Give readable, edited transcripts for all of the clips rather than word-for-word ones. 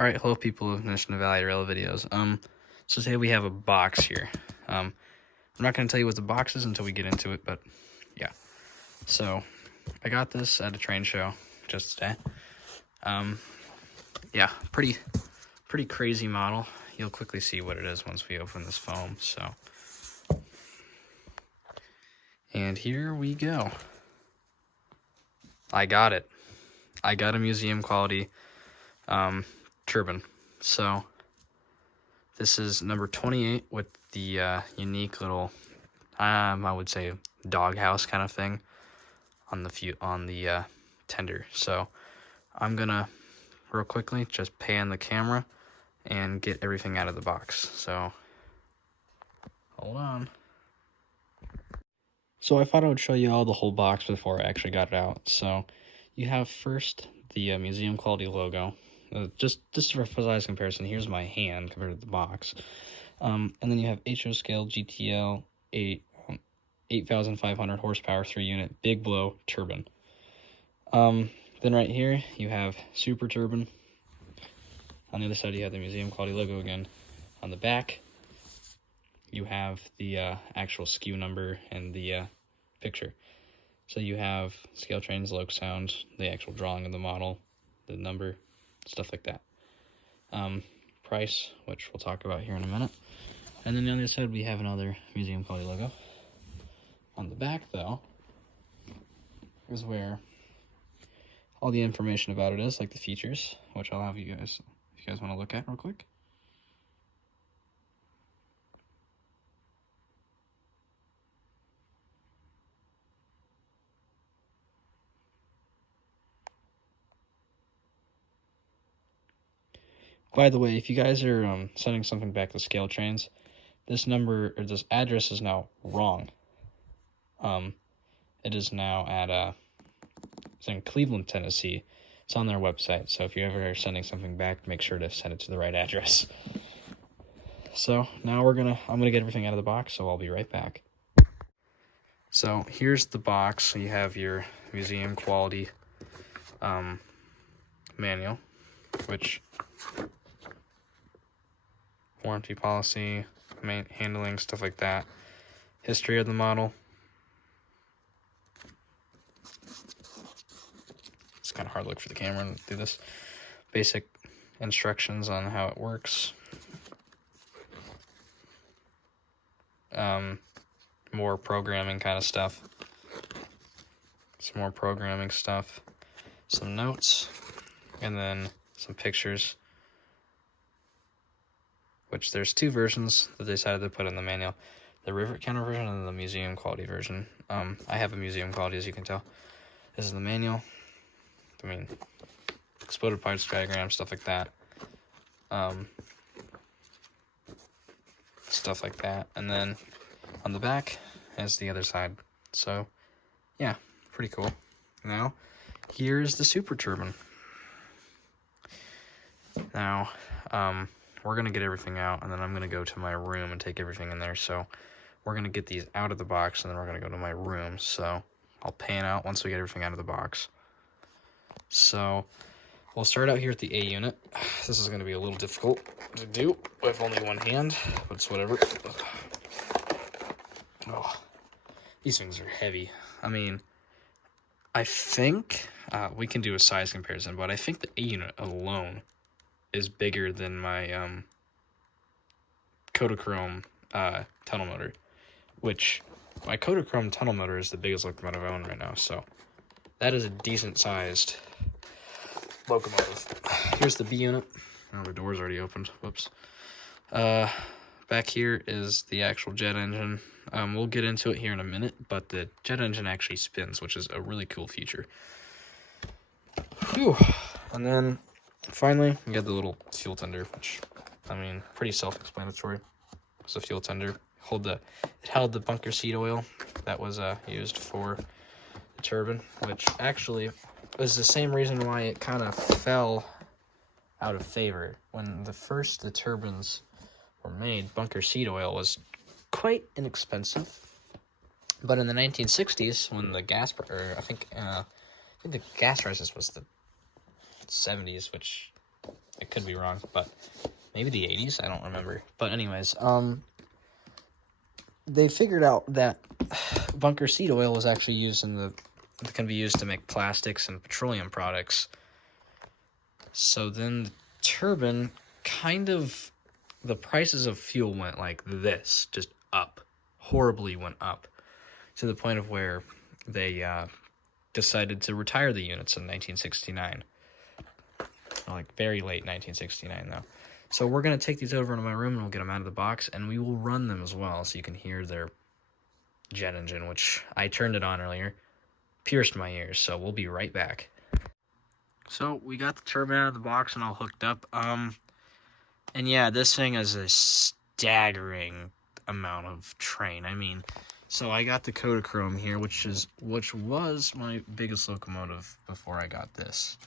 Alright, hello people of Mission Valley Rail videos. So today we have a box here. I'm not going to tell you what the box is until we get into it, but yeah. So, I got this at a train show just today. Yeah, pretty crazy model. You'll quickly see what it is once we open this foam, so. And here we go. I got it. I got a museum quality turbine. So this is number 28 with the unique little, I would say, doghouse kind of thing on the tender. So I'm gonna real quickly just pan the camera and get everything out of the box. So hold on. So I thought I would show you all the whole box before I actually got it out. So you have first the museum quality logo. Just for size comparison, here's my hand compared to the box. And then you have HO scale GTEL 8,500 horsepower 3-unit big blow turbine. Then right here you have super turbine. On the other side you have the museum quality logo again. On the back you have the actual SKU number and the picture. So you have scale trains, loc sound, the actual drawing of the model, the number, stuff like that. Price, which we'll talk about here in a minute. And then on the other side we have another museum quality logo. On the back though is where all the information about it is, like the features, which I'll have you guys, if you guys want to look at real quick. By the way, if you guys are sending something back to Scale Trains, this number or this address is now wrong. It is now at it's in Cleveland, Tennessee. It's on their website. So if you ever are sending something back, make sure to send it to the right address. So now I'm gonna get everything out of the box. So I'll be right back. So here's the box. So you have your museum quality manual, which warranty policy, handling, stuff like that. History of the model. It's kind of hard to look for the camera and do this. Basic instructions on how it works. More programming kind of stuff. Some more programming stuff. Some notes. And then some pictures. Which there's two versions that they decided to put in the manual. The rivet counter version and the museum quality version. I have a museum quality, as you can tell. This is the manual. I mean, exploded parts diagram, stuff like that. Stuff like that. And then on the back is the other side. So, yeah, pretty cool. Now, here's the super turbine. Now, we're going to get everything out, and then I'm going to go to my room and take everything in there. So we're going to get these out of the box, and then we're going to go to my room. So I'll pan out once we get everything out of the box. So we'll start out here at the A unit. This is going to be a little difficult to do with only one hand, but it's whatever. Oh, these things are heavy. I mean, I think we can do a size comparison, but I think the A unit alone is bigger than my Kodachrome tunnel motor, which my Kodachrome tunnel motor is the biggest locomotive I own right now, so that is a decent sized locomotive. Here's the B unit. Oh, the door's already opened. Whoops. Back here is the actual jet engine. We'll get into it here in a minute, but the jet engine actually spins, which is a really cool feature. Whew. And then finally, we got the little fuel tender, which, I mean, pretty self-explanatory. It's a fuel tender. It held the bunker seat oil that was used for the turbine, which actually is the same reason why it kind of fell out of favor. When the turbines were made, bunker seat oil was quite inexpensive. But in the 1960s, when the gas, I think the gas prices was the 70s, which it could could be wrong, but maybe the 80s? I don't remember. But anyways, they figured out that bunker seed oil is actually used can be used to make plastics and petroleum products. So then the turbine the prices of fuel went like this, just up, horribly went up, to the point of where they decided to retire the units in 1969. Like very late 1969, though. So we're going to take these over into my room and we'll get them out of the box, and we will run them as well so you can hear their jet engine, which I turned it on earlier, pierced my ears, so we'll be right back. So we got the turbine out of the box and all hooked up. And yeah, this thing is a staggering amount of train. I mean, so I got the Kodachrome here, which was my biggest locomotive before I got this.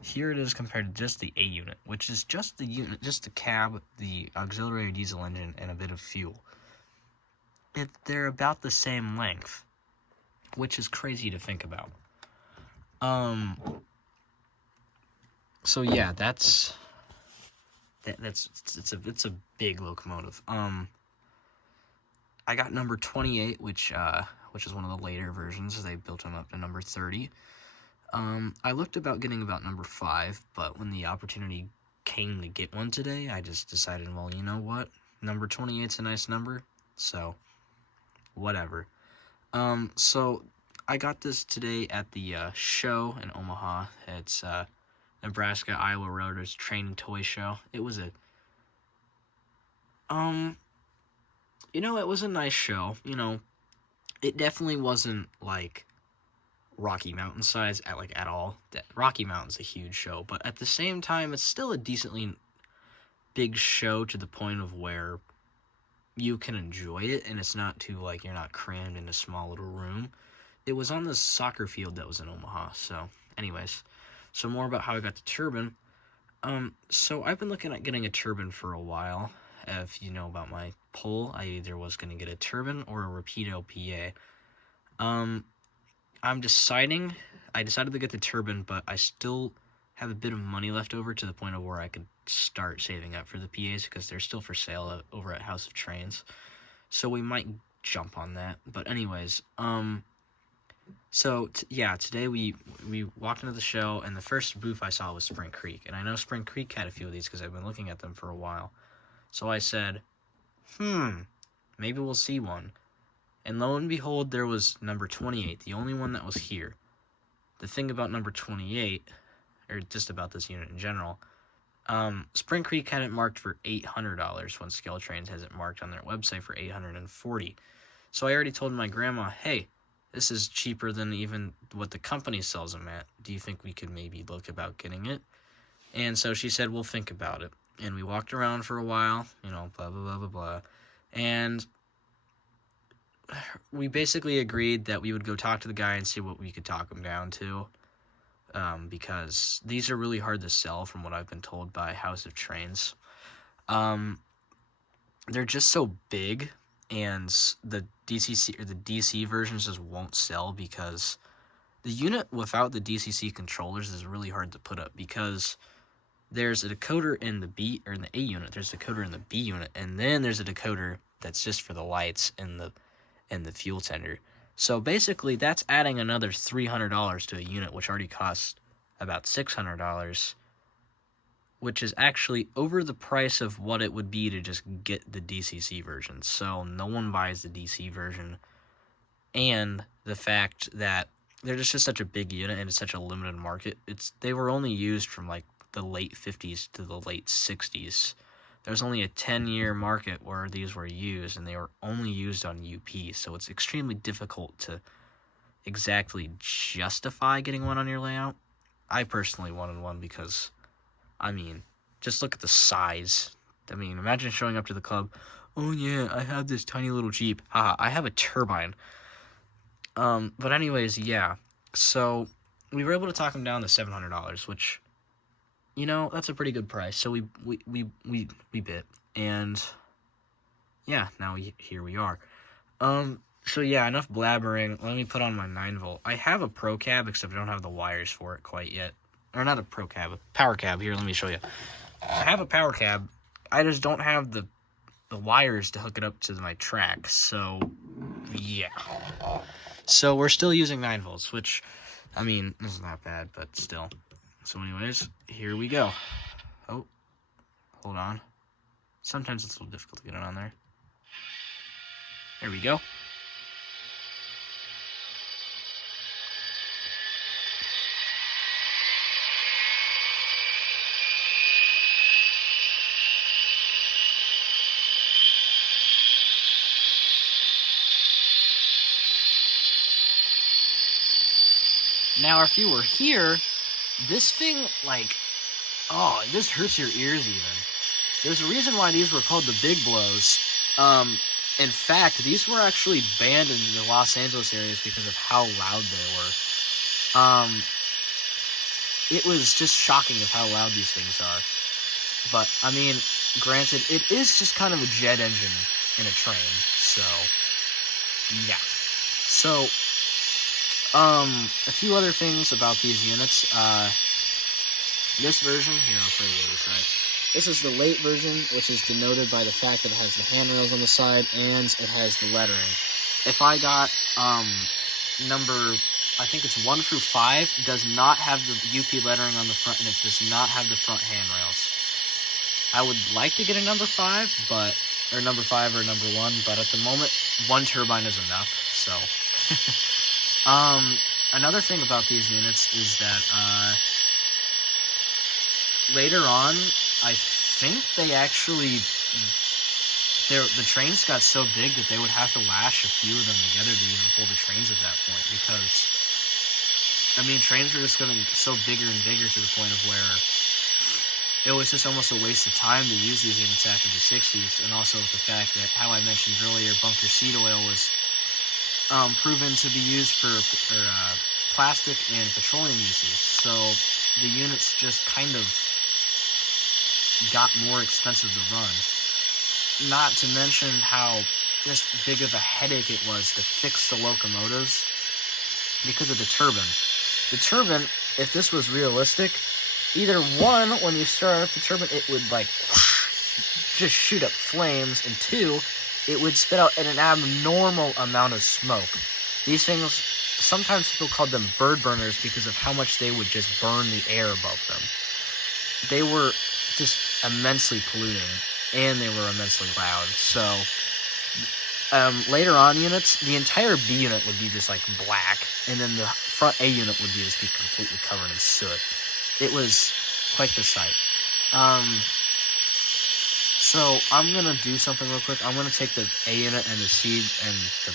Here it is compared to just the A unit, which is just the unit, just the cab, the auxiliary diesel engine, and a bit of fuel. They're about the same length, which is crazy to think about. So yeah, it's a big locomotive. I got number 28, which is one of the later versions. They built them up to number 30. I looked about getting about number 5, but when the opportunity came to get one today, I just decided, well, you know what? Number 28's a nice number, so whatever. So I got this today at the show in Omaha. It's Nebraska-Iowa Railroad's Train and Toy Show. It was it was a nice show. It definitely wasn't like Rocky Mountain size at all. Rocky Mountain's a huge show, but at the same time, it's still a decently big show to the point of where you can enjoy it, and it's not too, like, you're not crammed in a small little room. It was on the soccer field that was in Omaha, so anyways. So more about how I got the turbine. So I've been looking at getting a turbine for a while. If you know about my poll, I either was going to get a turbine or a Rapido PA. I decided to get the turbine, but I still have a bit of money left over to the point of where I could start saving up for the PAs because they're still for sale over at House of Trains. So we might jump on that. But anyways, today we walked into the show, and the first booth I saw was Spring Creek. And I know Spring Creek had a few of these because I've been looking at them for a while. So I said, maybe we'll see one. And lo and behold, there was number 28, the only one that was here. The thing about number 28, or just about this unit in general, Spring Creek had it marked for $800 when Scale Trains has it marked on their website for $840. So I already told my grandma, hey, this is cheaper than even what the company sells them at. Do you think we could maybe look about getting it? And so she said, we'll think about it. And we walked around for a while, blah, blah, blah, blah, blah. And we basically agreed that we would go talk to the guy and see what we could talk him down to. Because these are really hard to sell from what I've been told by House of Trains. They're just so big, and the DCC or the DC versions just won't sell because the unit without the DCC controllers is really hard to put up because there's a decoder in the A unit, there's a decoder in the B unit, and then there's a decoder that's just for the lights and the fuel tender. So basically, that's adding another $300 to a unit, which already costs about $600, which is actually over the price of what it would be to just get the DCC version. So no one buys the DC version, and the fact that they're just such a big unit and it's such a limited market. They were only used from like the late 50s to the late 60s. There's only a 10-year market where these were used, and they were only used on UP, so it's extremely difficult to exactly justify getting one on your layout. I personally wanted one because, just look at the size. Imagine showing up to the club, oh yeah, I have this tiny little Jeep. Haha, I have a turbine. But anyways, yeah. So we were able to talk him down to $700, which, that's a pretty good price. So we bit, and yeah, now here we are. So yeah, enough blabbering. Let me put on my 9-volt. I have a Pro Cab, except I don't have the wires for it quite yet. Or not a Pro Cab, a Power Cab. Here, let me show you. I have a power cab. I just don't have the wires to hook it up to my track. So, yeah. So we're still using 9 volts, which, I mean, this is not bad, but still. So anyways, here we go. Oh, hold on. Sometimes it's a little difficult to get it on there. There we go. Now, if you were here, this thing, like, oh, this hurts your ears even. There's a reason why these were called the big blows. In fact, these were actually banned in the Los Angeles areas because of how loud they were. It was just shocking of how loud these things are. But, I mean, granted, it is just kind of a jet engine in a train, so, yeah. So, a few other things about these units. This version, here, I'll show you the other side. This is the late version, which is denoted by the fact that it has the handrails on the side and it has the lettering. If I got, number, I think it's 1 through 5, does not have the UP lettering on the front, and it does not have the front handrails. I would like to get a number 5, or number 5 or number 1, but at the moment, 1 turbine is enough, so. Another thing about these units is that, later on, I think they actually, the trains got so big that they would have to lash a few of them together to even pull the trains at that point, because, I mean, trains were just getting so bigger and bigger to the point of where it was just almost a waste of time to use these units after the 60s, and also the fact that, how I mentioned earlier, bunker seed oil was proven to be used for plastic and petroleum uses, so the units just kind of got more expensive to run. Not to mention how just big of a headache it was to fix the locomotives because of the turbine. The turbine, if this was realistic, either one, when you start up the turbine, it would like whoosh, just shoot up flames, and 2, it would spit out an abnormal amount of smoke. These things, sometimes people called them bird burners because of how much they would just burn the air above them. They were just immensely polluting, and they were immensely loud. So, later on units, the entire B unit would be just like black, and then the front A unit would just be completely covered in soot. It was quite the sight. So I'm gonna do something real quick. I'm gonna take the A unit and the seed and the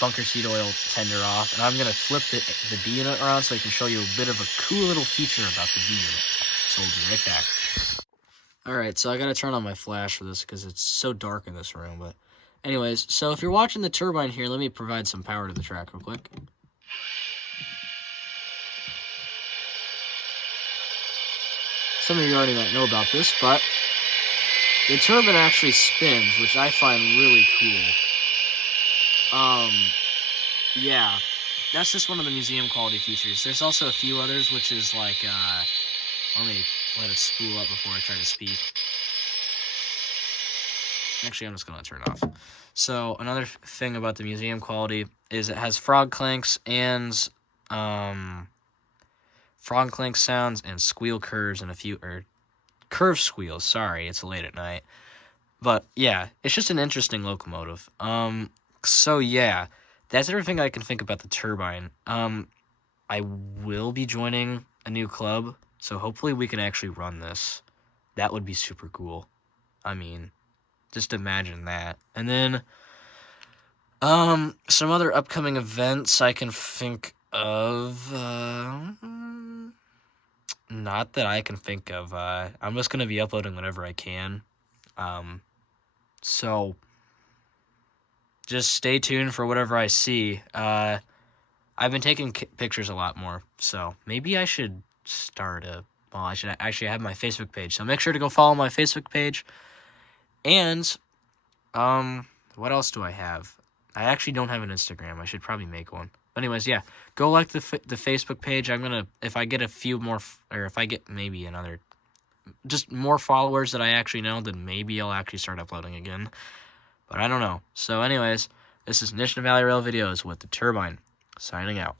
bunker seed oil tender off, and I'm gonna flip the B unit around so I can show you a bit of a cool little feature about the B unit. So we'll be right back. Alright, so I gotta turn on my flash for this because it's so dark in this room, but anyways, so if you're watching the turbine here, let me provide some power to the track real quick. Some of you already might know about this, but the turbine actually spins, which I find really cool. Yeah, that's just one of the museum quality features. There's also a few others, which is like, let me let it spool up before I try to speak. Actually, I'm just going to turn it off. So, another thing about the museum quality is it has frog clanks and, frog clank sounds and squeal curves and a few, curve squeals, sorry, it's late at night. But, yeah, it's just an interesting locomotive. So, yeah, that's everything I can think about the turbine. I will be joining a new club, so hopefully we can actually run this. That would be super cool. I mean, just imagine that. And then, some other upcoming events I can think of, not that I can think of. I'm just going to be uploading whenever I can. So, just stay tuned for whatever I see. I've been taking pictures a lot more, so maybe I should start I should actually have my Facebook page. So make sure to go follow my Facebook page. And, what else do I have? I actually don't have an Instagram. I should probably make one. But anyways, yeah, go like the Facebook page. I'm gonna, if I get a few more, or if I get maybe another just more followers that I actually know, then maybe I'll actually start uploading again. But I don't know. So anyways, this is Nishna Valley Rail Videos with the Turbine, signing out.